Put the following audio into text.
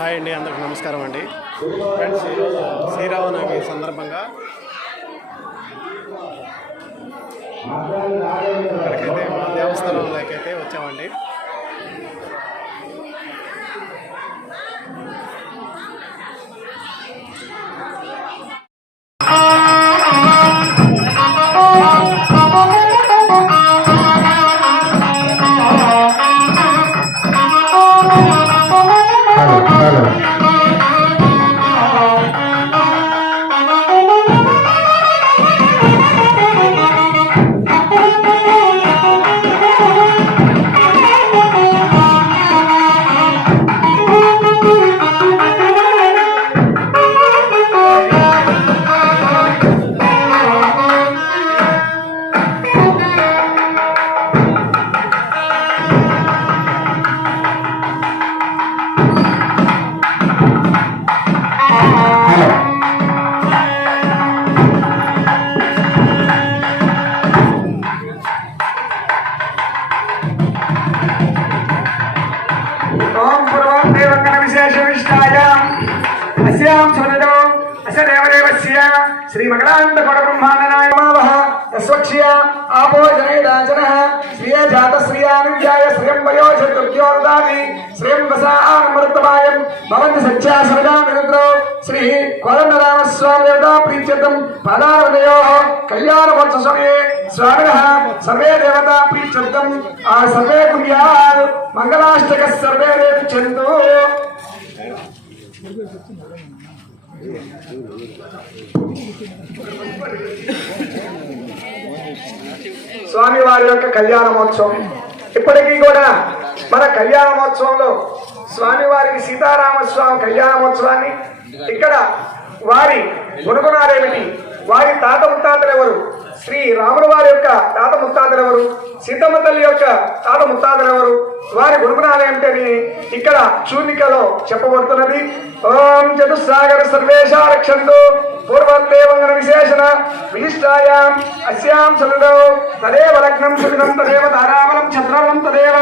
Hi అండి, అందరికి నమస్కారం అండి. ఫ్రెండ్స్, ఈరోజు శ్రీరామనవమి సందర్భంగా ఇక్కడికైతే మా దేవస్థానంలోకి అయితే వచ్చామండి. श्री मंगलांत ब्रह्मांडनाय नमः तस्वक्ष्य आपो जनेदाचनः श्रिय जात श्रियानुज्ञाय श्रियं वयोचतुर्योदाति श्रियं वसामृतमायं भवन्ति सच्चा सर्गा मित्रो श्री कोदण्डराम स्वामी देवता प्रीत्यर्थं पादारवदयोः कल्याणमहोत्सवे स्वामिनः सर्वे देवता प्रीत्यर्थं सर्वे कुर्यात् मंगलाष्टकः सर्वे रेचन्तु। స్వామి వారి యొక్క కళ్యాణ మహోత్సవం ఇప్పటికీ కూడా మన కళ్యాణ మహోత్సవంలో స్వామివారికి సీతారామస్వామి కళ్యాణ మహోత్సవాన్ని ఇక్కడ వారి గుణగుణాలేమిటి, వారి తాత ముత్తాతలు ఎవరు, శ్రీ రాముల వారి యొక్క తాత ముత్తాతలు ఎవరు, సీతమ్మ తల్లి యొక్క తాత ముత్తాతలు ఎవరు, వారి గుణగుణాలు ఏమిటని ఇక్కడ చూర్ణికలో చెప్పబడుతున్నది. ఓం చతుస్సాగర సర్వేష రక్షంతు పూర్వదేవంగన విశేషణ విశిష్టాయాం అస్యాం సలుడౌ తదేవ లగ్నం సుదినం తదేవ తారాబలం చంద్రబలం తదేవ